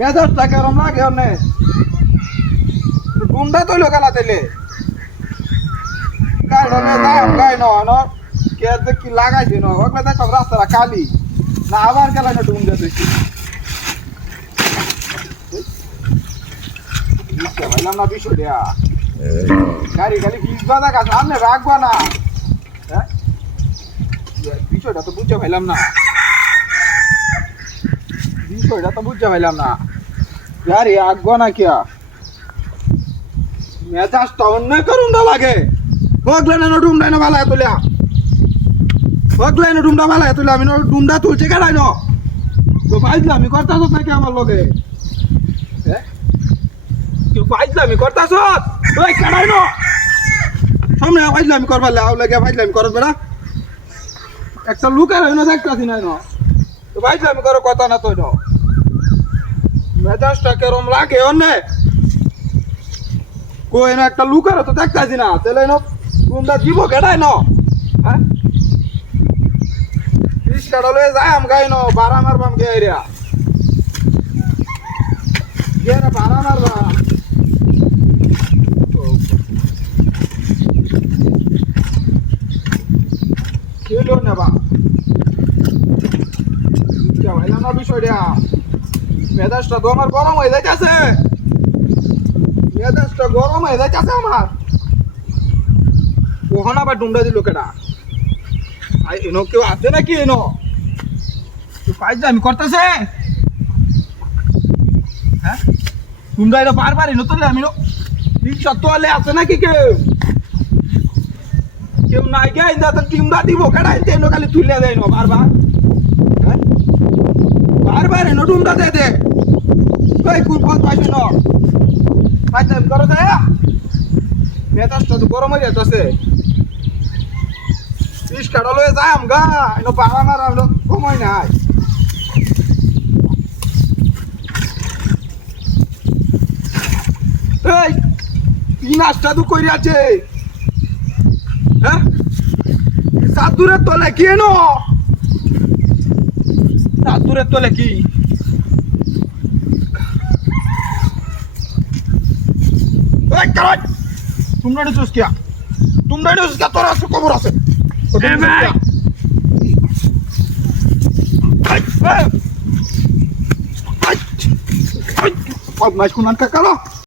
মেজাজটা কেরম লাগে অনে ডুমটা তৈলো গেলা তেলে গাই ন ন ন খালি না না না গাড়ি খালি দেখা না। হ্যাঁ? বিষয়টা তো বুঝতে পারলাম না। বিষয়টা তো বুঝতে পারলাম না। গাড়ি আঁকবো না কিয়া মেজাজটা অন্য করুন দা লাগে। বগলে না ডুমডা না ভালো তুলিয়া বগলে না ডুমডা ভালো তুলিয়া আমি ডুমডা তুলছে কেডাই ন? তো পাইছিলাম আমি করতাছ নাকি আমার লগে? হ্যাঁ তুই পাইছিলাম করতাছ ওই কেডাই ন? সামনে পাইছিলাম করবার লাও লাগে পাইছিলাম করত বেড়া। একটা লুকের হইনো দেখতাছি নাই ন? তো পাইছিলাম করো কথা না তো ন? মেজাজটা কেরম লাগে, অন্যে। কই না, একটা লুকের তো দেখতাছি না। তাহলে ন তোমরা জীব কেডাই ন? হ্যাঁ? ত্রিশ কাটা যায় আম গাই ন, বারা মারবাম গে এরিয়া গে না, বারা মারবা। খেলো নেবা? ভাইলাম না বিষয়টা। মেজাজটা তো আমার গরম হয়ে যাইতেছে। মেজাজটা গরম হয়ে যাইতেছে আমার। ওখানে আবার ডুমডা দিল কেটা আই, এনো কেউ আছে নাকি এনো? কাজ আমি করতেছে? হ্যাঁ? ডুমডা এটা বারবার এনো তো আমি রিক্সা তো আলে আছে নাকি কেউ? কেউ নাই গে তো টিমডা দিব, কেডা? ইন্দা এনো খালি তুলে দেয় বারবার। বারবার এনো ডুমডা দে দে। কই কোন পথ পাইছ ন। পাইতে করো দে। মেজাজটা তো গরম হয়ে যাচ্ছে ত্রিশ কাটা লয়ে যাই আমগা এনো পাড়া মারা হলো সময় নাই। এই কি নাচটা তো কইরা আছে। হ্যাঁ? সাতুরের তলে কি এনো? সাতুরের তোলে কি তোমরা এটা চুস কিয়া তোমরা এটা চুস কিয়া তোর আছে কবর আছে। বদমাইশ কোন কাকালো